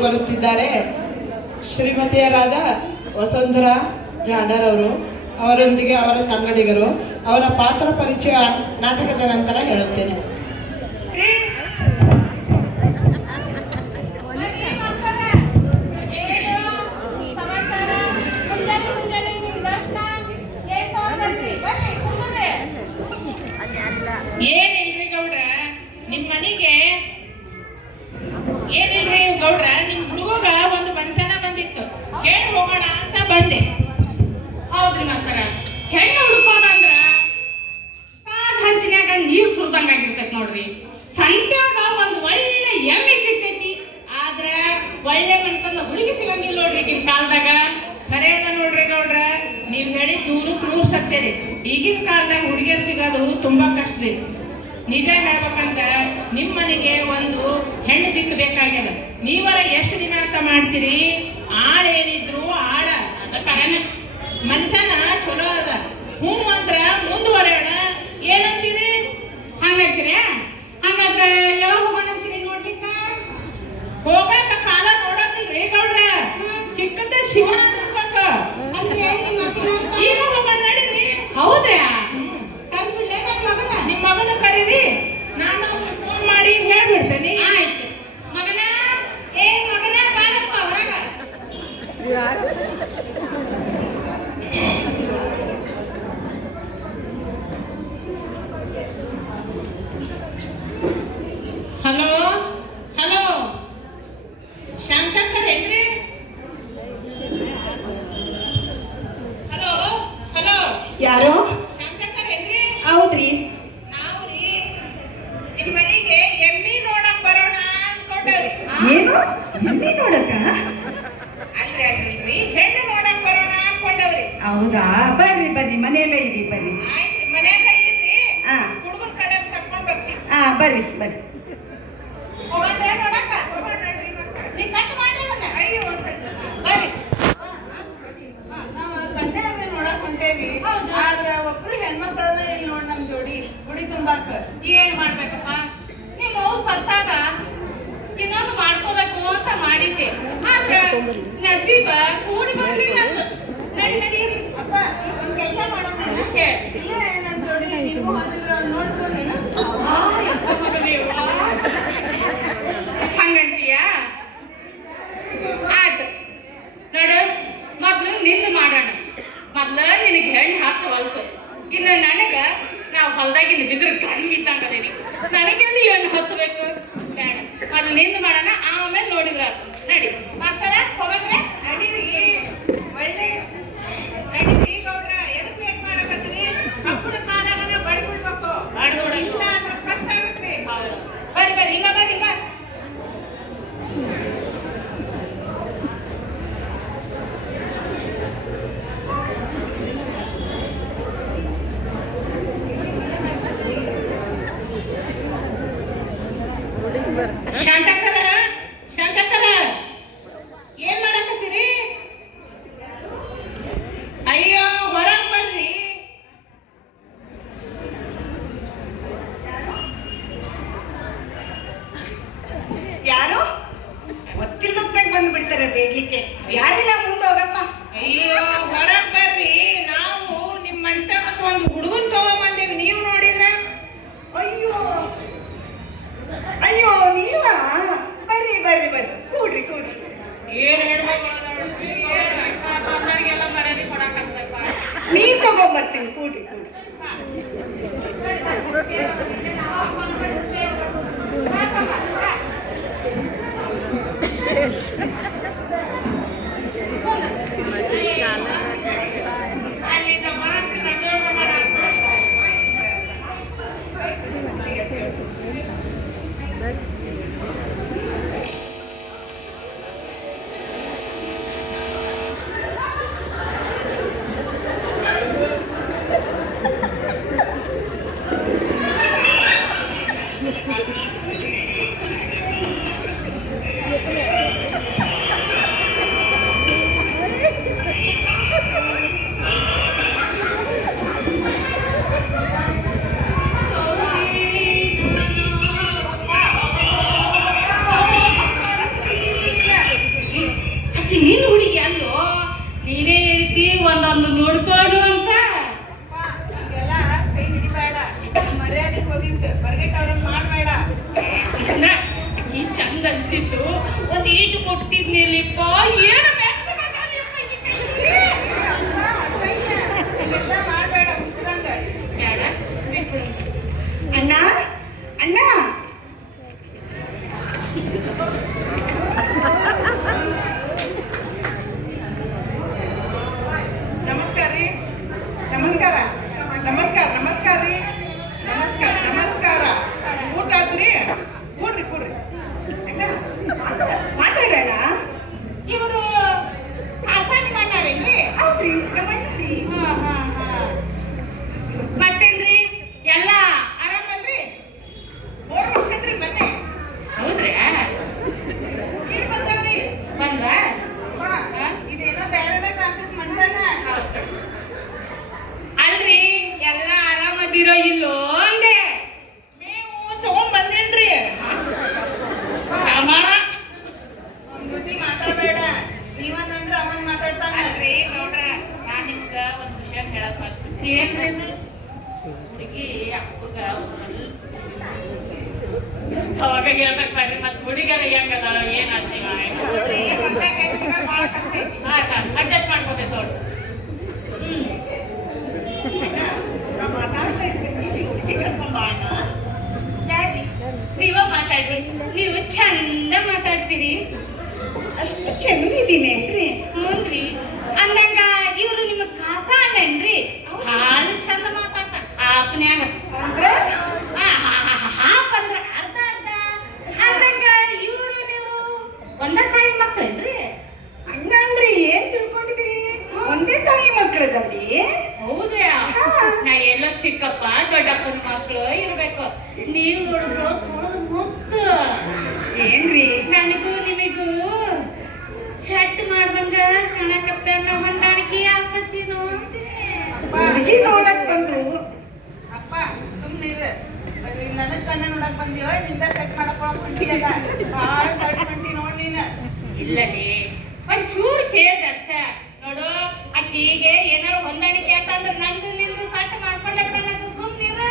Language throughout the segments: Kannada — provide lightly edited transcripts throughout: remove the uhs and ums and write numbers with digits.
ಬರುತ್ತಿದ್ದಾರೆ ಶ್ರೀಮತಿಯರಾದ ವಸುಂಧರಾ ಜಾಂಡರ್ ಅವರು. ಅವರೊಂದಿಗೆ ಅವರ ಸಂಗಡಿಗರು ಅವರ ಪಾತ್ರ ಪರಿಚಯ ನಾಟಕದ ನಂತರ ಹೇಳುತ್ತೇನೆ. ಏನಿಲ್ರಿ ಗೌಡ್ರ, ನಿಮ್ಮ ಮನೆಗೆ ಏನಿಲ್ರಿ ಗೌಡ್ರ, ನಿಮ್ ಹುಡುಗ ಒಂದು ಬಂಧನ ಬಂದಿತ್ತು, ಹೇಳಿ ಹೋಗೋಣ ಅಂತ ಬಂದೆ. ಹೌದ್ರಿ ಮಾಸ್ತರ, ಹೆಣ್ಣು ಹುಡುಕೋದಂದ್ರ ಕಾದ್ ಹಂಚಿನ್ಯಾಗ ನೀರ್ ಸುರಿದಂಗಾಗಿರ್ತೈತಿ ನೋಡ್ರಿ. ಸಂತ್ಯಾಗ ಒಂದು ಒಳ್ಳೆ ಎಮ್ಮೆ ಸಿಗ್ತೈತಿ, ಆದ್ರ ಒಳ್ಳೆ ಮನ್ಕಂದ ಹುಡುಗಿ ಸಿಗಂಗಿಲ್ಲ ನೋಡ್ರಿ ಈಗಿನ ಕಾಲದಾಗ. ಖರೆ ಅದ ನೋಡ್ರಿ ಗೌಡ್ರ, ನೀವ್ ಹೇಳಿದ್ 100% ಸತ್ಯರಿ. ಈಗಿನ ಕಾಲದಾಗ ಹುಡುಗಿಯರ್ ಸಿಗೋದು ತುಂಬಾ ಕಷ್ಟ ರೀ. ನಿಜ ಹೇಳ್ಬೇಕಂದ್ರ ನಿಮ್ ಮನೆಗೆ ಒಂದು ಹೆಣ್ಣು ದಿಕ್ಕು ಬೇಕಾಗ್ಯದ. ನೀವರ ಎಷ್ಟು ದಿನ ಅಂತ ಮಾಡ್ತೀರಿ? ಆಳ ಏನಿದ್ರು ಆಳ ಅದ ಕರೆನ. ಮನಿತನ ಚಲೋ ಅದ, ಹ್ಞೂ ಅಂದ್ರ ಮುಂದುವರೆಯೋಣ. ಏನಂತೀರಿ? ಹಂಗಂತೀರ? ಹಂಗಾದ್ರ ಯಾವಾಗ ಹೋಗೋಣ ಅಂತೀರಿ ನೋಡ್ಲಿಕ್ಕ? ಹೋಗಾಕ ಕಾಲ ನೋಡಕ್ರಿ ಗೌಡ್ರ, ಸಿಕ್ಕದ ಶಿವ ಅನ್ಬೇಕ. ಅಂದ್ರೆ ನಿಮ್ಮ ಮಾತಿನ ಅರ್ಥ? ಈಗ ಹೋಗೋಣ ನಡೀರಿ. ಹೌದ್ರಾ? ಕರ್ದ್ಬಿಡ್ಲೇ ನನ್ನ ಮಗನ? ನಿಮ್ಮ ಮಗನ ಕರೀರಿ, ನಾನು ಅವ್ರಿಗೆ ಫೋನ್ ಮಾಡಿ ಹೇಳ್ಬಿಡ್ತೇನೆ. ಆಯ್ತು. ಮಗನ, ಏ ಮಗನ, ಬಾರಪ್ಪ ಹೊರಗ. ಹಲೋ ಹಲೋ, ಶಾಂತಕ್ಕರೇನ್ರಿ? ಹಲೋ ಹಲೋ, ಯಾರೋ? ಶಾಂತಕ್ಕರೇನ್ರಿ? ಹೌದ್ರಿ. ನಾವು ರೀ ನಿಮ್ಮ ಮನೆಗೆ ಎಮ್ಮಿ ನೋಡಕ್ ಬರೋಣ ಅನ್ಕೊಂಡವ್ರಿ. ಏನು ಎಮ್ಮೆ ನೋಡಕ್ಕ? ಅಲ್ರಿ ಅಲ್ರಿ, ಹೆಣ್ಣು ನೋಡಕ್ ಬರೋಣ ಅನ್ಕೊಂಡವ್ರಿ. ಹೌದಾ, ಬರ್ರಿ ಬರ್ರಿ, ಮನೆಯಲ್ಲೇ ಇದೀವಿ, ಬರ್ರಿ. ಆಯ್ತ್ರಿ, ಮನ್ಯಾಗ ಇರ್ರಿ, ಹಾ. ಹುಡುಗನ ಕಡೆ ಕರ್ಕೊಂಡ್ ಬರ್ತೀವಿ. ಬರ್ರಿ ಬರ್ರಿ. ಹೋಗೋಣ ನೋಡಕ್ಕ? ಹೋಗೋಣ ನಡ್ರಿ ಮಕ್ಕಳ. ನೀ ಕಟ್ ಮಾಡ್ರಿ ಅದನ್ನ. ಅಯ್ಯೋ ಬರ್ರಿ. ನಾವು ಕನ್ಯಾವ್ರಿ ನೋಡಕ್ ಹೊಂಟೇವಿ. ಹೌದು. ಆದ್ರ ಒಬ್ರು ಹೆಣ್ಮಕ್ಳನ್ನ ಇಲ್ಲಿ ನೋಡ್ ನಮ್ ಜೋಡಿ ಗುಡಿ ತುಂಬಾಕ. ಏನ್ ಮಾಡ್ಬೇಕಪ್ಪ? ನಿಮ್ಮ ಅವ್ವ ಸತ್ತಾಗ ಇನ್ನೊಂದು ಮಾಡ್ಕೋಬೇಕು ಅಂತ ಮಾಡಿದ್ದೆ, ಆದ್ರ ನಸೀಬ ಕೂಡಿ ಬರ್ಲಿಲ್ಲ. ನಡಿ ನಡೀರಿ. ಅಪ್ಪ ಒಂದ್ ಕೆಲ್ಸ ಮಾಡೋಣ. ಹೇಳ್. ಇಲ್ಲೇ ನನ್ ಜೋಡಿ ನಿನ್ಗೂ ಹೋಗಿದ್ರು ನೋಡ್ಕೊ ನೀನು. ಹಂಗಂತೀಯ? ಆಯ್ತು ನೋಡು, ಮೊದ್ಲು ನಿಂದು ಮಾಡೋಣ. ಮೊದ್ಲು ನಿನಗೆ ಹೆಣ್ಣು ಹತ್ತು ಹೊಲ್ತು, ಇನ್ನು ನನಗ ನಾವು ಹೊಲ್ದಾಗಿನ ಬಿದ್ರ ಕಣ್ಣಿಟ್ಟಂಗದೇನಿ. ನನಗೆಲ್ಲಿ ಹೆಣ್ಣು ಹತ್ತಬೇಕು? ಬೇಡ, ಮೊದ್ಲು ನಿಂದು ಮಾಡೋಣ, ಆಮೇಲೆ ನೋಡಿದ್ರ ನಡಿ. ಮಾಸ್ತರ ಹೋಗಟ್ರೆ? ನಡೀರಿ, ಒಳ್ಳೆ ನಡೀರಿ ಗೌಡ್ರ. ಎದಕ್ ವೇಟ್ ಮಾಡಕತ್ತೀರಿ? ಹಬ್ಬದ ಕಾಲಾಗನ ಬಡ್ಬಿಡ್ಬೇಕು. ಇಲ್ಲ ಅಂದ್ರೆ ಕಷ್ಟ ಆಗುತ್ತೆ. ಬರ್ರಿ ಬರ್ರಿ, ಹಿಂಗ ಬರ್ರಿ, ಹಿಂಗ. ಶಾಂತಕ್ಕರ, ಶಾಂತಕ್ಕರ, ಏನ್ ಮಾಡಕತ್ತೀರಿ? ಅಯ್ಯೋ, ಹೊರಗ್ ಬರ್ರಿ. ಯಾರು? ಗೊತ್ತಿಲ್ದೊತ್ತಾಗ ಬಂದು ಬಿಡ್ತಾರೆ ಬೇಡ್ಲಿಕ್ಕೆ. ಯಾರಿಲ್ಲ, ಮುಂದೆ ಹೋಗಪ್ಪ. ಅಯ್ಯೋ, ಹೊರಗ್ ಬರ್ರಿ. ನಾವು ನಿಮ್ ಮನ್ತನಕ್ಕೆ ಒಂದು ಹುಡುಗನ್ ತಗೊಂಬಂದೇವಿ, ನೀವು ನೋಡಿದ್ರ? ಅಯ್ಯೋ ಅಯ್ಯೋ, ನೀವಾ? ಬರ್ರಿ ಬರ್ರಿ ಬರ್ರಿ, ಕೂಡ್ರಿ ಕೂಡ್ರಿ. ಏನ್ ಹೇಳ್ಬೇಕು ಬಂದವರಿಗೆಲ್ಲ ಮರ್ಯಾದೆ ಕೊಡಕತ್ತಪ್ಪ. ನೀರ್ ತಗೊಂಬರ್ತೀನಿ, ಕೂಡ್ರಿ ಕೂಡ್ರಿ. ಅಲ್ಲಿಂದ ಮನಸ್ಸು ನಡ್ಯೋಗ ಮಾಡಾಕ. ನಿನ್ ಹುಡುಗಿ ಅಲ್ಲೋ, ನೀನೇ ಹೇಳ್ತಿ ಒಂದೊಂದು ನೋಡ್ಕೊಂಡು ಅಂತ. ಹಿಂಗೆಲ್ಲ ಕೈ ಹಿಡಿಬೇಡ, ಮರ್ಯಾದೆಗೆ ಹೋಗಿದ್ದು ಬರ್ಗೆಟ್ ಅವ್ರನ್ನ ಮಾಡಬೇಡ. ಈ ಚಂದ ಅನ್ಸಿತ್ತು, ಒಂದ್ ಈಜು ಕೊಟ್ಟಿದ್ನಿಲ್ಲಪ್ಪ, ಏನು ಹಿಂಗೆಲ್ಲ ಮಾಡಬೇಡ ಮುಚ್ಚಿದಂಗ. ಅಣ್ಣ ಅಣ್ಣ ನಮಸ್ಕಾರ ರೀ. ನಮಸ್ಕಾರ ನಮಸ್ಕಾರ ನಮಸ್ಕಾರ ರೀ. ನಮಸ್ಕಾರ ನಮಸ್ಕಾರ. ಊಟ ಆತ್ರಿ? ಕೂಡ್ರಿ ಕೂಡ್ರಿ. ಅಣ್ಣ ಮಾತಾಡೋಣ. ಇವರು ಆಸಾನಿ ಮಾಡ್ಯಾರೇನ್ರಿ? ಹೌದ್ರಿ ನಮ್ಮ ಅಣ್ಣರಿ. ಮತ್ತೇನ್ರಿ ಎಲ್ಲ ಆರಾಮಲ್ರಿ? 3 ವರ್ಷ ಐತ್ರಿ ಮೊನ್ನೆ. ಹೌದ್ರಿ? ನೀರ್ ಬಂದಾವ್ರಿ. ಬಂದ್ರ? ಇದೇನೋ ಬೇರೆ ಕಾಣ್ತೈತಿ ಮನ್ಸನ್ನ. ಅಲ್ರಿ ಎಲ್ಲ ಆರಾಮದಿರೋ ಇಲ್ಲೋ ಅಂದೆ. ಮೇವು ತಗೊಂಡ್ ಬಂದೇನ್ರಿ. ಅಮರ ಅವ್ನ್ ಜೊತೆ ಮಾತಾಡಬೇಡ. ನೀವಂದ್ರೆ ಅವನ್ ಮಾತಾಡ್ತಾನ. ಅಲ್ರಿ ನೋಡ್ರ, ನಾನ್ ನಿಮ್ಗ ಒಂದ್ ವಿಷಯ ಹೇಳಕ್ ಬರ್ತೀನಿ. ಏನ್ರೇನು? ಹುಡುಗಿ ಅಪ್ಪಗ ಅವಾಗ ಹೇಳ್ಬೇಕು ಬರ್ರಿ, ಮತ್ ಹುಡುಗರ ಹೆಂಗದ ಏನ್ ಅಜ್ಜಿವ ಅಡ್ಜಸ್ಟ್ ಮಾಡ್ಕೋತೆ ತೋಡು. ನಾ ಮಾತಾಡ್ತಾ ಇರ್ತೀನಿ, ಹುಡುಗಿ ಕರ್ಕೊಂಡ್ ಬಾ ಅಣ್ಣ. ಡ್ಯಾಡಿ ನೀವ ಮಾತಾಡ್ರಿ, ನೀವು ಚಂದ ಮಾತಾಡ್ತೀರಿ. ಅಷ್ಟು ಚಂದಿದ್ದೀನೇನ್ರಿ? ಹ್ಞೂನ್ರಿ. ಅಂದಂಗ ಇವ್ರು ನಿಮ್ಮ ಕಾಸ ಅಣ್ಣೇನ್ರಿ? ಹಾಲು ಚಂದ ಮಾತಾಡ್ತಾರ ಆಪ್ನ್ಯಾಗ. ಅಂದ್ರೆ ಹಾಪ್ ಅಂದ್ರ ಅರ್ಧ ಅರ್ಧ. ಅಂದಂಗ ಇವ್ರು ನೀವು ಒಂದ ತಾಯಿ ಮಕ್ಕಳೇನ್ರಿ? ಅಣ್ಣ ಅಂದ್ರೆ ಏನ್ ತಿಳ್ಕೊಂಡಿದ್ದೀರಿ? ಒಂದೇ ತಾಯಿ ಮಕ್ಕಳದವ್ರಿ. ಹೌದ್ರಾ? ನಾ ಎಲ್ಲೋ ಚಿಕ್ಕಪ್ಪ ದೊಡ್ಡಪ್ಪನ ಮಕ್ಕಳು ಇರ್ಬೇಕು. ನೀವು ನೋಡಿದ್ರು ತೊಳೆದು ಮುತ್ತು. ಏನ್ರಿ? ನನಗೂ ನಿಮಗೂ ಸೆಟ್ ಮಾಡ್ದಂಗ ಕಾಣಕತ್ತ, ನಾ ಹೊಂದಾಣಿಕೆ ಆಕತ್ತೀನೋ ಅಂತೀನಿ. ಹುಡುಗಿ ನೋಡಕ್ ಬಂದು ಅಪ್ಪ ಸುಮ್ಮನಿರು. ನನಗ್ ಕಣ್ಣ ನೋಡಕ್ ಬಂದಿವ, ನಿಂದ ಸೆಟ್ ಮಾಡಕೊಳಕ್ ಹೊಂಟಿಯಲ್ಲ. ಭಾಳ ಸೆಟ್ ಹೊಂಟಿ ನೋಡ್ ನೀನು. ಇಲ್ಲರಿ, ಒಂಚೂರು ಕೇಳ್ದೆ ಅಷ್ಟೇ. ನೋಡು, ಅಕ್ಕಿಗೆ ಏನಾರು ಹೊಂದಾಣಿಕೆ ಅಂತಂದ್ರೆ ನಂದು ನಿಂದು ಸೆಟ್ ಮಾಡ್ಕೊಂಡೆ ಬಿಡೋಣ, ಸುಮ್ಮನಿರು.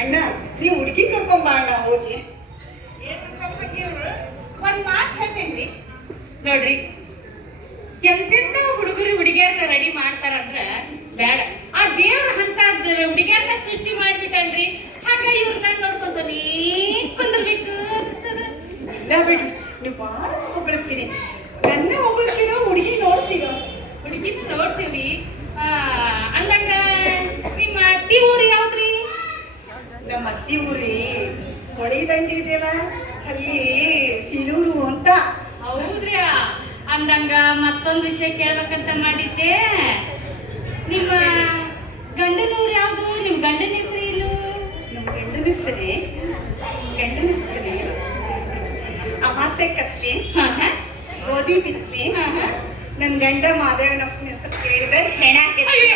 ಅಣ್ಣ ನೀವು ಹುಡುಗಿ ಕರ್ಕೊಂಡ್ ಬಾ ಅಣ್ಣ ಹೋಗಿ. ಒಂದ್ ಮಾತು ಹೇಳ್ತೇನ್ರಿ ನೋಡ್ರಿ, ಎಂತೆಂತ ಹುಡುಗರು ಹುಡುಗಿಯರ್ನ ರೆಡಿ ಮಾಡ್ತಾರಂದ್ರ ಬೇಡ. ಆ ದೇವ್ರ ಅಂತ ಹುಡುಗಿಯರ್ನ ಸೃಷ್ಟಿ ಮಾಡ್ಬಿಟ್ಟನ್ರಿ. ಹಾಗ ಇವ್ರನ್ನ ನೋಡ್ಕೊಂತ ನೀ ಕುಂದ್ರಬೇಕು ಅನಿಸ್ತದ. ಇಲ್ಲ ಬಿಡಿ, ನೀವು ಭಾಳ ಹೊಗಳ್ತೀರಿ. ನನ್ನ ಹೊಗಳ್ತೀರೋ ಹುಡುಗಿ ನೋಡ್ತೀರೋ? ಹುಡುಗಿನ ನೋಡ್ತೀವಿ. ಅಂದಂಗ ನಿಮ್ಮ ಅತ್ತಿ ಊರು ಯಾವ್ದ್ರಿ? ನಮ್ಮ ಅತ್ತಿ ಊರಿ ಹೊಳಿ ದಂಡಿ ಇದೆಯಲ್ಲ, ಅಲ್ಲಿ ಸಿರೂರು ಅಂತ. ಹೌದ್ರಿ? ಅಂದಂಗ ಮತ್ತೊಂದು ವಿಷಯ ಕೇಳ್ಬೇಕಂತ ಮಾಡಿದ್ದೆ. ನಿಮ್ಮ ಗಂಡನೂರು ಯಾವ್ದು? ನಿಮ್ ಗಂಡನ ಹೆಸರು ಏನು? ನಮ್ಮ ಗಂಡನ ಹೆಸರೇ ಅಮಾಸೆ ಕತ್ಲಿ, ಗೋಧಿ ಬಿತ್ಲಿ. ನನ್ನ ಗಂಡ ಮಾದೇವನಪ್ಪನ ಹೆಸರು ಕೇಳಿದ್ರೆ ಹೆಣ ಕೆತ್ಲಿ.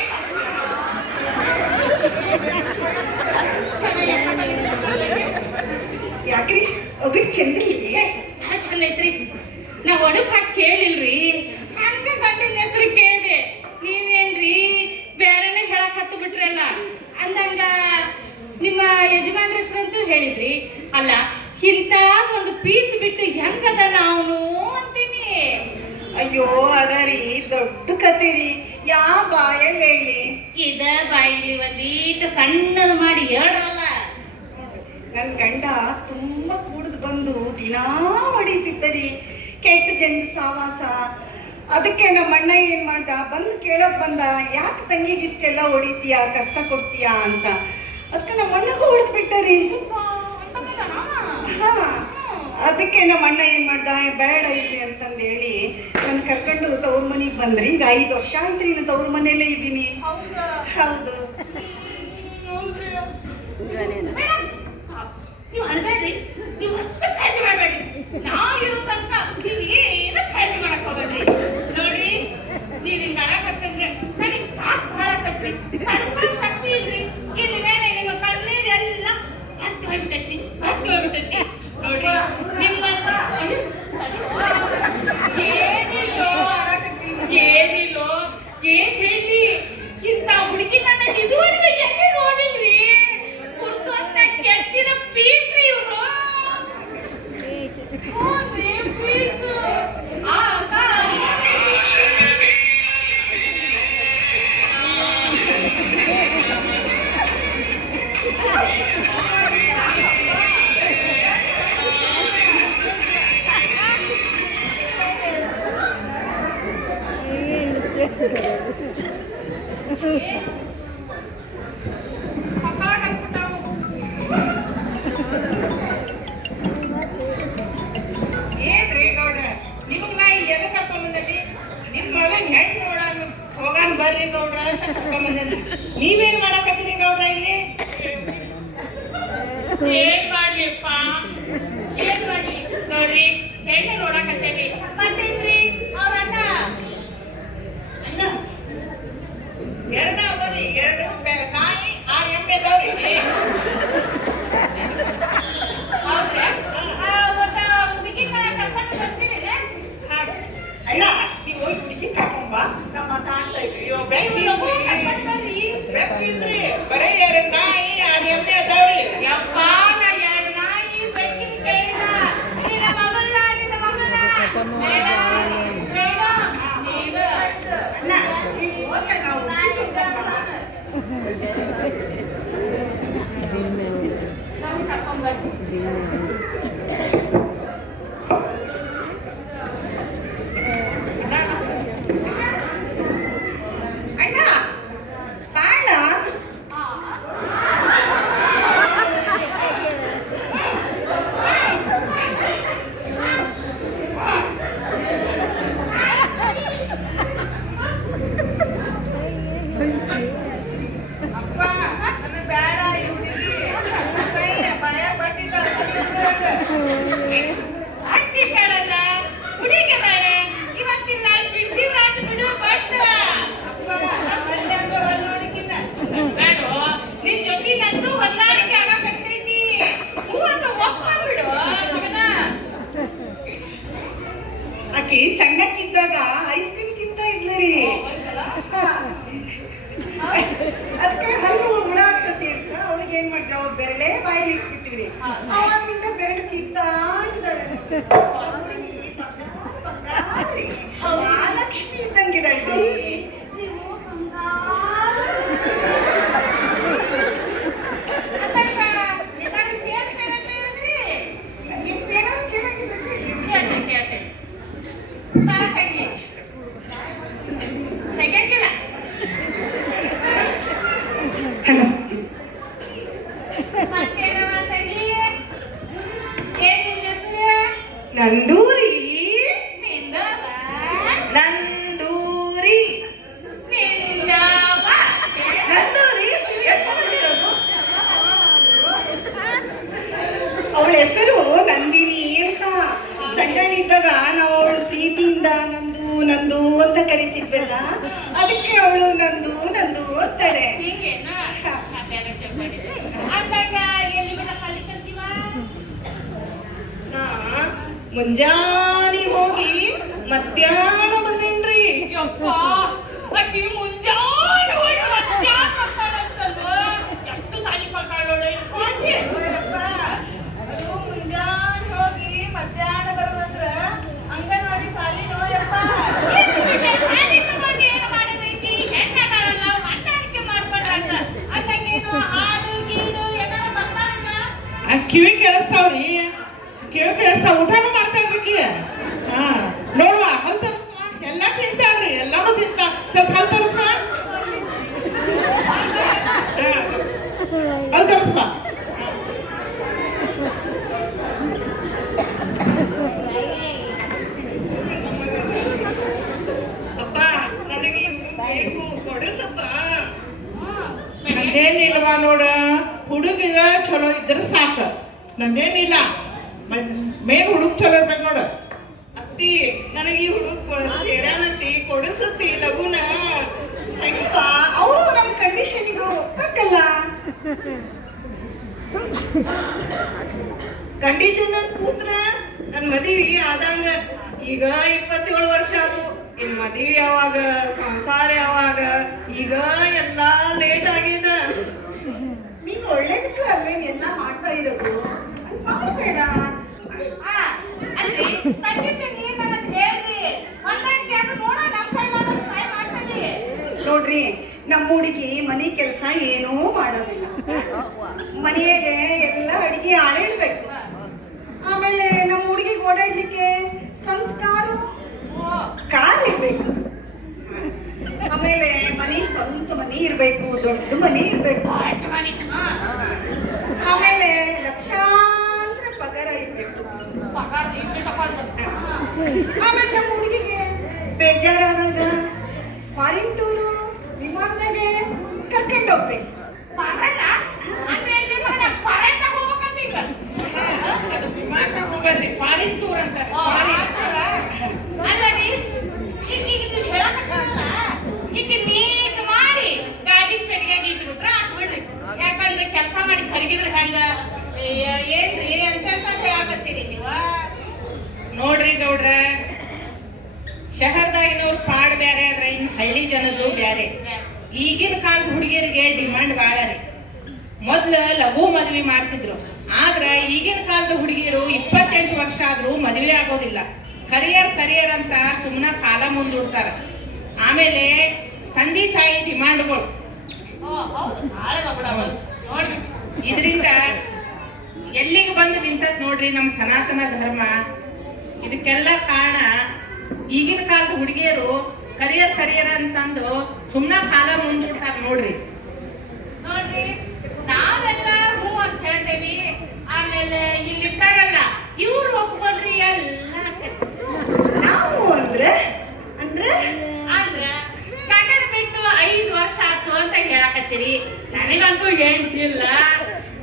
ಯಾಕ್ರಿ ಒಗಟ್ ಚಂದ್ರಿಲ್ರಿ? ಚಂದ ಐತ್ರಿ. ನಾ ಒಡಕ್ ಹಾಕಿ ಕೇಳಿಲ್ರಿ, ಹಂಗ ಗಂಡನ ಹೆಸರು ಕೇಳಿದೆ. ನೀವೇನ್ರಿ ಬೇರೆನೆ ಹೇಳಕ್ ಹತ್ತು ಬಿಟ್ರಲ್ಲ. ಅಂದಂಗ ನಿಮ್ಮ ಯಜಮಾನ್ರ ಹೆಸರಂತೂ ಹೇಳಿದ್ರಿ. ಅಲ್ಲ, ಇಂಥ ಒಂದು ಪೀಸ್ ಬಿಟ್ಟು ಹೆಂಗದ ನಾವು ಅಂತೀನಿ. ಅಯ್ಯೋ ಅದರಿ ದೊಡ್ಡ ಕತೆ ರೀ, ಯಾವ ಬಾಯಲ್ಲಿ ಹೇಳಿ? ಇದ ಬಾಯಿಲಿ ಒಂದೀಟ ಸಣ್ಣದು ಮಾಡಿ ಹೇಳ್ರಲ್ಲ. ನನ್ನ ಗಂಡ ತುಂಬಾ ಕುಡಿದು ಬಂದು ದಿನಾ ಹೊಡಿತಿದ್ದರಿ, ಕೆಟ್ಟ ಜನ ಸಾವಾಸ. ಅದಕ್ಕೆ ನಮ್ಮ ಅಣ್ಣ ಏನ್ ಮಾಡ್ದ, ಬಂದು ಕೇಳಕ್ ಬಂದ, ಯಾಕೆ ತಂಗಿಗೆ ಇಷ್ಟೆಲ್ಲ ಹೊಡಿತೀಯಾ, ಕಷ್ಟ ಕೊಡ್ತೀಯಾ ಅಂತ. ಅದಕ್ಕೆ ನಮ್ಮ ಅಣ್ಣಗೂ ಹೊಡೆದು ಬಿಟ್ಟರಿ. ಹಾ, ಅದಕ್ಕೆ ನಮ್ಮ ಅಣ್ಣ ಏನ್ ಮಾಡ್ದ, ಬೇಡ ಇಲ್ಲಿ ಅಂತಂದು ಹೇಳಿ ನಾನು ಕರ್ಕೊಂಡು ತವ್ರ ಮನೆಗೆ ಬಂದ್ರಿ. ಈಗ 5 ವರ್ಷ ಆಯ್ತ್ರಿ ನಾನು ತವ್ರ ಮನೆಯಲ್ಲೇ ಇದ್ದೀನಿ. ಹೌದು. ನೀವು ಅಳ್ಬೇಡ್ರಿ, ನೀವು ಅಷ್ಟು ಕಾಳಜಿ ಮಾಡಬೇಡ್ರಿ. ನಾವು ಇರೋ ತನಕ ನೀವು ಏನು ಕಾಳಜಿ ಮಾಡಕ್ ಹೋಗ್ಬೇಡ್ರಿ. ನೋಡ್ರಿ, ನೀವು ಹಿಂಗೆ ಅಳಕತ್ತಂದ್ರೆ ನನಗೆ ಕಾಸು ಭಾಳ ಆಕತ್ರಿ, ತಡ್ಕೊಳ್ಳೋ ಶಕ್ತಿ ಇಲ್ರಿ. ಇನ್ನು ಮೇಲೆ ನಿಮ್ಮ ಕಣ್ಣೀರೆಲ್ಲ ಹತ್ತಿ ಹೋಗ್ಬಿಟ್ಟೈತಿ. ನೋಡ್ರಿ, ನಿಮ್ಮಂತ ಹೋಗ್ರಿ ಪ್ಲೀಸ್. ಆ ಏನ್ರಿ ಗೌಡ್ರ ನಿಮಗ್ ನಾ ಇಲ್ಲಿ ಎದಕ್ ಕರ್ಕೊಂಡ್ ಬಂದೇನಿ? ನಿಮ್ ಮಗನ್ ಹೆಣ್ ನೋಡಾನ ಹೋಗಾನ್ ಬರ್ರಿ ಗೌಡ್ರ ಅಂತ ಕರ್ಕೊಂಡ್ ಬಂದೇನಿ. ನೀವೇನ್ ಮಾಡಕತ್ತೀರಿ ಗೌಡ್ರ ಇಲ್ಲಿ? ಏನ್ ಮಾಡ್ಲಿಪ್ಪ, ಏನ್ ಮಾಡ್ಲಿ ನೋಡ್ರಿ, ಹೆಣ್ಣು ನೋಡಕತ್ತೇವಿ. ಮತ್ತೇನ್ರಿ ಅವ್ರ ಅಣ್ಣ ಎರಡು ಅವರಿ ಎರಡು ನಾಯಿ 6 ಎಮ್ಮೆ ಅದಾವ್ರಿ. ಹೌದ್ರಾ? ಒಟ್ಟ ಹುಡುಗಿನ ಕರ್ಕೊಂಡು ಬರ್ತೀರೇನ? ಅಣ್ಣ ನೀವು ಹೋಗಿ ಹುಡುಗಿ ಕರ್ಕೊಂಬ ನಮ್ಮ ಮಾತಾಡ್ತಾ ಇದ್ರಿ. ಅಯ್ಯೋ ಬರ್ರಿ. ಬೆಕ್ಕಿಲ್ರಿ ಬರೀ 2 ನಾಯಿ 6 ಎಮ್ಮೆ ಅದಾವ್ರಿ. ಯಪ್ಪ, ನಾ ಎರಡು ನಾಯಿ ಬೆಕ್ಕಿನ ಕೇಳಿದ. ನಿನ್ನ ಮಗಲ್ಲ, ನಿನ್ನ ಮಗಲ್ಲ. ಬೇಡ, ಬೇಡ. ನೀನು ಅಣ್ಣ ನೀವು ಹೋಗಿ ನಾವು ಹುಡುಗಿ ಕರ್ಕೊಂಬರೋಣ. ನಾವು ಕರ್ಕೊಂಡ್ಬರ್ತೀವಿ. ಅಣ್ಣ ಕಾಣ ಅಪ್ಪ ನನಗೆ ಬೇಡ ಈ ಹುಡುಗಿ ಸೈನ್ಯ ಭಯ ಪಟ್ಟಿದ್ದಾಳೆ. ಅಟ್ಟಿದ್ದಾಳಲ್ಲ, ಹುಡುಗಿ ಬೇಡ. ಇವತ್ತಿನ ನಾಳೆ ಬಿಡಿಸಿದ್ರಾತು ಬಿಡು ಬಟ್. ಅಪ್ಪ ನಮ್ಮಲ್ಲಿ ಅಂತ ಅಲ್ಲಿ ನೋಡಿಕಿನ್ನ ಬೇಡ, ನಿನ್ ಜೊತೆ ನಂದು ಹೊಂದಾಣಿಕೆ ಆಗಕತ್ತೈತಿ. ಹೂ ಅಂತ ಒಪ್ಕೊಂಡ್ಬಿಡು ಮಗನ. ಆಕಿ ಸಣ್ಣಕ್ಕಿದ್ದಾಗ ಐಸ್ ಕ್ರೀಮ್ ತಿಂತ ಇದ್ಲರಿ. ಅದಕ್ಕೆ ಹಲ್ಲು ಹುಳ ಆಗ್ತತಿ ಅಂತ ಅವಳಿಗೆ ಏನ್ ಮಾಡ್ರಿ ಅವ್ರು ಬೆರಳೆ ಬಾಯಲ್ಲಿ ಇಟ್ಬಿಟ್ಟಿದ್ರಿ. ಅವಾಗಿಂದ ಬೆರಳು ಚಿಕ್ತಾ ಇದ್ದಾಳೆ. ಹುಡುಗಿ ಬಂಗಾರಿ ಮಹಾಲಕ್ಷ್ಮಿ ಇದ್ದಂಗಿದ್ದಾಳ್ರಿ. ಏನಾದ್ರು ಕೇಳಾಗಿದ್ರಿ? ಹಲೋ ನಂದೂರಿ ನಂದೂರಿ ನಂದೂರಿ ಹೆಸರು ಹೇಳೋದು. ಅವಳ ಹೆಸರು ನಂದಿನಿ ಅಂತ. ಸಣ್ಣಳಿದ್ದಾಗ ನಾವು ಅವಳು ಪ್ರೀತಿಯಿಂದ ನಂದು ನಂದು ಅಂತ ಕರಿತಿದ್ವಲ್ಲ, ಅದಕ್ಕೆ ಅವಳು ನಂದು ನಂದು ಅಂತಾಳೆ. ನಾ ಮುಂಜಾನೆ ಹೋಗಿ ಮಧ್ಯಾಹ್ನ ಬಂದೇನ್ರಿ. ಎಷ್ಟು ಸಾಲಿ ಕೊಡ್ತಾಳೋಡು ಅದು ಮುಂಜಾನೆ ಹೋಗಿ ಮಧ್ಯಾಹ್ನ ಬರೋದಂದ್ರ ಅಂಗನವಾಡಿ ಸಾಲಿ ನೋಯಪ್ಪ. ಸಾಲಿ ತಗೊಂಡು ಏನು ಮಾಡೋದೈತಿ? ಹೆಣ್ಣದಾಳಲ್ಲ, ಹೊಂದಾಣಿಕೆ ಮಾಡ್ಕೊಂಡಾಗ ಅದಾಗೇನು ಹಾಲು ಗೀಲು ಏನಾರ ಬರ್ತಾರಲ್ಲ. ಕಿವಿ ಕೇಳಿಸ್ತಾವ್ರಿ, ಕಿವಿ ಕೇಳಿಸ್ತಾವ. ಊಟನೂ ಮಾಡ್ತಾಳ್ರಿ. ಹಾ ನೋಡುವ ಹಲ್ ತೋರಿಸ್ಮ. ಎಲ್ಲ ತಿಂತಾಳ್ರಿ, ಎಲ್ಲಾನು ತಿಂತ. ಸ್ವಲ್ಪ ಹಲ್ ತೋರಿಸ್ಮ, ಹಲ್ ತೋರಿಸ್ಮ. ಅಪ್ಪ ನನಗೆ ಇವ್ರು ಬೇಕು, ಕೊಡಿಸಪ್ಪ. ನಂದೇನಿಲ್ವ ನೋಡ, ಹುಡುಗಿದ ಚಲೋ ಇದ್ರೆ ಸಾಕ. ನಂದೇನಿಲ್ಲ, ಮೇನ್ ಹುಡುಗ ಚಲೋ ಇರ್ಬೇಕು ನೋಡ. ಅತ್ತಿ ನನಗೆ ಈ ಹುಡುಗ ಸೇರಾನತ್ತಿ, ಕೊಡಿಸತ್ತಿ ಲಗುನ. ಅಯ್ಯಪ್ಪ ಅವರು ನಮ್ಮ ಕಂಡೀಷನಿಗೆ ಒಪ್ಪಕ್ಕಲ್ಲ. ಕಂಡೀಷನ್ ಅಂತ ಕೂತ್ರ ನನ್ನ ಮದುವೆ ಆದಂಗ ಈಗ 27 ವರ್ಷ ಆತು. ಇನ್ ಮದುವೆ ಯಾವಾಗ, ಸಂಸಾರ ಯಾವಾಗ? ಈಗ ಎಲ್ಲ ಲೇಟ್ ಆಗಿದೆ. ನೀನು ಒಳ್ಳೇದಕ್ಕೆ ಅಲ್ಲೇನೆಲ್ಲ ಮಾಡ್ತಾ ಇರೋದು, ಮಾಡಬೇಡ. ನೋಡ್ರಿ, ನಮ್ಮ ಹುಡುಗಿ ಮನೆ ಕೆಲಸ ಏನೂ ಮಾಡೋದಿಲ್ಲ. ಮನೆಯಾಗೆ ಎಲ್ಲ ಅಡಿಗೆ ಆಳೆ ಇಡ್ಬೇಕು. ಆಮೇಲೆ ನಮ್ಮ ಹುಡುಗಿಗೆ ಓಡಾಡ್ಲಿಕ್ಕೆ ಸ್ವಂತ ಕಾರ್ ಇರ್ಬೇಕು. ಆಮೇಲೆ ಸ್ವಂತ ಮನೆ ಇರ್ಬೇಕು, ದೊಡ್ಡ ಮನೆ ಇರ್ಬೇಕು. ಆಮೇಲೆ ಲಕ್ಷಾಂತರ ಪಗಾರ ಇರ್ಬೇಕು. ಆಮೇಲೆ ನಮ್ಮ ಹುಡುಗಿಗೆ ಬೇಜಾರಾದಾಗ ಫಾರಿನ್ ಟೂರು ವಿಮಾನದಾಗೆ ಕರ್ಕೊಂಡು ಹೋಗ್ಬೇಕು. ಅದು ವಿಮಾನ ಹೋಗೋದ್ರಿ, ಫಾರಿನ್ ಟೂರ್ ಅಂತ. ಫಾರಿನ್ ನೀಟ್ ಮಾಡಿ ಗಾಡಿ ಪೆರಿಯಾಗಿ ಇಟ್ಬಿಟ್ರೆ ಹಾಕ್ಬಿಡ್ರಿ. ಯಾಕಂದ್ರೆ ಕೆಲಸ ಮಾಡಿ ಕರಗಿದ್ರೆ ಹೆಂಗ ಏನ್ರಿ ಅಂತ ಹೇಳಕತ್ತೀರಿ ನೀವ. ನೋಡ್ರಿ ಗೌಡ್ರ, ಶಹರದಾಗಿನವ್ರು ಪಾಡ್ ಬ್ಯಾರೆ ಆದ್ರೆ ಇನ್ನು ಹಳ್ಳಿ ಜನದ್ದು ಬ್ಯಾರೆ. ಈಗಿನ ಕಾಲದ ಹುಡುಗಿಯರಿಗೆ ಡಿಮಾಂಡ್ ಭಾಳ ರೀ. ಮೊದ್ಲು ಲಘು ಮದ್ವೆ ಮಾಡ್ತಿದ್ರು, ಆದ್ರ ಈಗಿನ ಕಾಲದ ಹುಡುಗಿಯರು 28 ವರ್ಷ ಆದ್ರೂ ಮದುವೆ ಆಗೋದಿಲ್ಲ. ಕರಿಯರ್ ಅಂತ ಸುಮ್ಮನೆ ಕಾಲ ಮುಂದೂಡ್ತಾರ. ಆಮೇಲೆ ತಂದೆ ತಾಯಿ ಡಿಮಾಂಡ್ಗಳು. ಇದರಿಂದ ಎಲ್ಲಿಗೆ ಬಂದು ನಿಂತದ್ ನೋಡ್ರಿ ನಮ್ಮ ಸನಾತನ ಧರ್ಮ. ಇದಕ್ಕೆಲ್ಲ ಕಾರಣ ಈಗಿನ ಕಾಲದ ಹುಡುಗಿಯರು ಕರಿಯರ್ ಅಂತಂದು ಸುಮ್ಮನೆ ಕಾಲ ಮುಂದೂಡ್ತಾರ ನೋಡ್ರಿ. ನಾವೆಲ್ಲ ಹೂ ಅಂತ ಹೇಳ್ತೇವಿ, ಆಮೇಲೆ ಇಲ್ಲಿರ್ತಾರಲ್ಲ ಇವ್ರು ಒಪ್ಕೊಂಡ್ರಿ ಎಲ್ಲ ನಾವು ಅಂದ್ರೆ ಗಂಡನ ಬಿಟ್ಟು 5 ವರ್ಷ ಆಯ್ತು ಅಂತ ಹೇಳಕತ್ತೀರಿ. ನನಗಂತೂ ಹೇಳ್ತಿಲ್ಲ.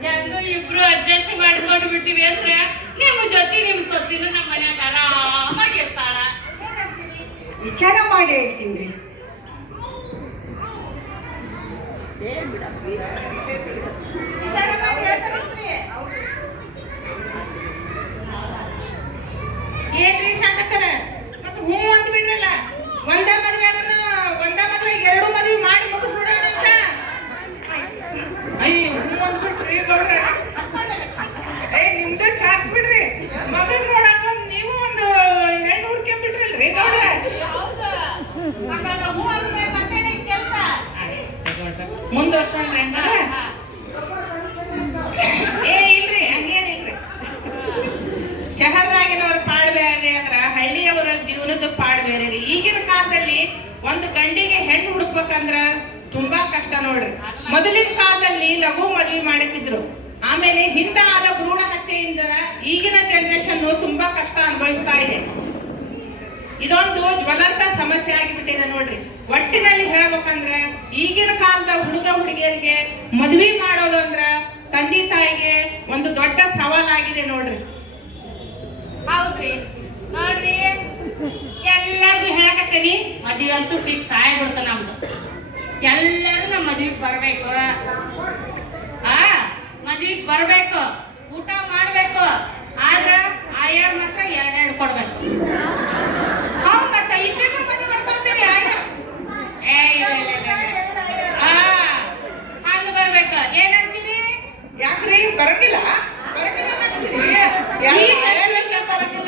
ಹೆಂಗೋ ಇಬ್ರು ಅಡ್ಜಸ್ಟ್ ಮಾಡ್ಕೊಂಡು ಬಿಟ್ಟಿವಿ ಅಂದ್ರೆ ನಿಮ್ಮ ಜೊತೆ ನಿಮ್ಮ ಸೊಸಿನ ನಮ್ಮ ಮನ್ಯಾಗ ಆರಾಮಾಗಿರ್ತಾಳ. ವಿಚಾರ ಮಾಡಿ ಹೇಳ್ತೀನಿ. ವಿಚಾರ ಮಾಡಿ ಹೇಳ್ತಾರಲ್ರಿ. ಏನ್ರಿ ಶಾಂತಕ್ಕರ, ಮತ್ತೆ ಹೂ ಅಂತ ಬಿಡ್ರಲ್ಲ. ಒಂದ ಮದ್ವೆ 2 ಮದ್ವೆ ಮಾಡಿ ಮುಗಿಸ್ಬಿಡೋಣ ಅಂತ. ಅಯ್ಯ ಹೂ ಅಂದ್ಬಿಟ್ರಿ ಗೌಡ್ರ. ನಿಮ್ದು ಚಾರ್ಜ್ ಬಿಡ್ರಿ. ಮಗನ್ ನೋಡಕ್ ಬಂದ್ ನೀವು ಒಂದು ಹೆಣ್ಣು ಹುಡ್ಕೊಂಡ್ಬಿಟ್ರಲ್ರಿ ಗೌಡ್ರ. ಮುಂದುವರ್ಸೋಣ್ರಿ ಹಂಗಾರ. ಇಲ್ರಿ ಹಂಗೇನಿಲ್ರಿ. ಶಹರದಾಗಿನವ್ರ ಪಾಡ್ ಬೇರೆ ಆದ್ರ ಹಳ್ಳಿಯವರ ಜೀವನದ ಪಾಡ್ ಬೇರೆ ರೀ. ಈಗಿನ ಕಾಲದಲ್ಲಿ ಒಂದು ಗಂಡಿಗೆ ಹೆಣ್ಣು ಹುಡುಕ್ಬೇಕಂದ್ರ ತುಂಬಾ ಕಷ್ಟ ನೋಡ್ರಿ. ಮೊದಲಿನ ಕಾಲದಲ್ಲಿ ಲಘು ಮದ್ವೆ ಮಾಡುತ್ತಿದ್ರು. ಆಮೇಲೆ ಹಿಂದ ಆದ ಭ್ರೂಣ ಹತ್ಯೆಯಿಂದ ಈಗಿನ ಜನರೇಷನ್ ತುಂಬಾ ಕಷ್ಟ ಅನುಭವಿಸ್ತಾ ಇದೆ. ಇದೊಂದು ಜ್ವಲಂತ ಸಮಸ್ಯೆ ಆಗಿಬಿಟ್ಟಿದೆ ನೋಡ್ರಿ. ಒಟ್ಟಿನಲ್ಲಿ ಹೇಳ್ಬೇಕಂದ್ರ ಈಗಿನ ಕಾಲದ ಹುಡುಗಿಯರಿಗೆ ಮದ್ವೆ ಮಾಡೋದು ಅಂದ್ರ ತಂದೆ ತಾಯಿಗೆ ಒಂದು ದೊಡ್ಡ ಸವಾಲಾಗಿದೆ ನೋಡ್ರಿ. ಹೌದ್ರಿ. ನೋಡ್ರಿ, ಎಲ್ಲರಿಗೂ ಹೇಳಕತ್ತೇನಿ, ಮದುವೆ ಅಂತೂ ಫಿಕ್ಸ್ ಆಗ್ಬಿಡ್ತ ನಮ್ದು. ಎಲ್ಲರೂ ನಮ್ಮ ಮದುವೆಗೆ ಬರ್ಬೇಕು. ಮದುವೆಗೆ ಬರ್ಬೇಕು, ಊಟ ಮಾಡ್ಬೇಕು. ಆದ್ರ ಆಯಾರ್ ಮಾತ್ರ 2 ಕೊಡ್ಬೇಕು. ಹೌದು, ಮತ್ತೆ ಇಬ್ಬಿಬ್ರು ಮದುವೆ ಮಾಡ್ಕೊಳ್ತೇವೆ. ಹಂಗ ಬರ್ಬೇಕು. ಏನಂತೀರಿ? ಯಾಕ್ರಿ ಬರಂಗಿಲ್ಲ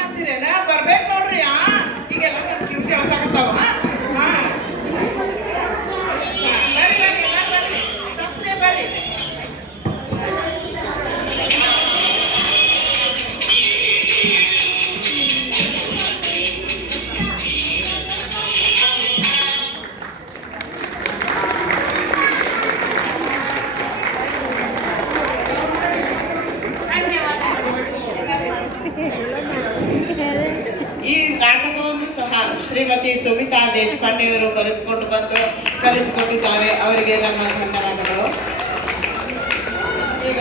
ಅಂತೀರೇನ? ಬರ್ಬೇಕು ನೋಡ್ರಿ. ಈಗೆಲ್ಲ ಕೆಲಸ ಆಗ್ತಾವ. ಬರ್ರಿ. ಈ ನಾಟಕವನ್ನು ಸಹ ಶ್ರೀಮತಿ ಸುಮಿತಾ ದೇಶಪಾಂಡೆಯವರು ಬರೆದುಕೊಂಡು ಬಂದು ಕಲಿಸಿಕೊಟ್ಟಿದ್ದಾರೆ. ಅವರಿಗೆ ನಮ್ಮ ಧನ್ಯವಾದಗಳು. ಈಗ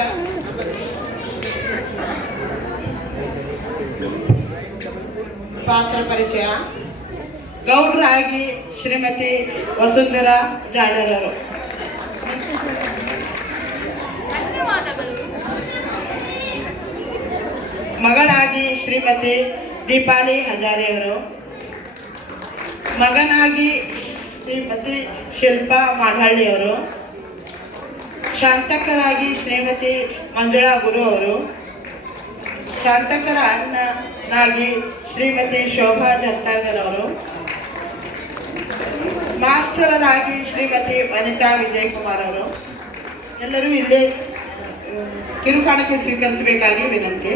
ಪಾತ್ರ ಪರಿಚಯ. ಗೌಡ್ರಾಗಿ ಶ್ರೀಮತಿ ವಸುಂಧರಾ ಜಾಡರವರು. ಮಗಳಾಗಿ ಶ್ರೀಮತಿ ದೀಪಾಲಿ ಹಜಾರೆಯವರು. ಮಗನಾಗಿ ಶ್ರೀಮತಿ ಶಿಲ್ಪಾ ಮಾಡಹಳ್ಳಿಯವರು. ಶಾಂತಕರಾಗಿ ಶ್ರೀಮತಿ ಮಂಜುಳಾ ಗುರು ಅವರು. ಶಾಂತಕರ ಅಣ್ಣನಾಗಿ ಶ್ರೀಮತಿ ಶೋಭಾ ಜತ್ತಾಗರ್ ಅವರು. ಮಾಸ್ಟರರಾಗಿ ಶ್ರೀಮತಿ ವನಿತಾ ವಿಜಯಕುಮಾರ್ ಅವರು ಎಲ್ಲರೂ ಇಲ್ಲೇ ಕಿರುಕಾಣಿಕೆ ಸ್ವೀಕರಿಸಬೇಕಾಗಿ ವಿನಂತಿ.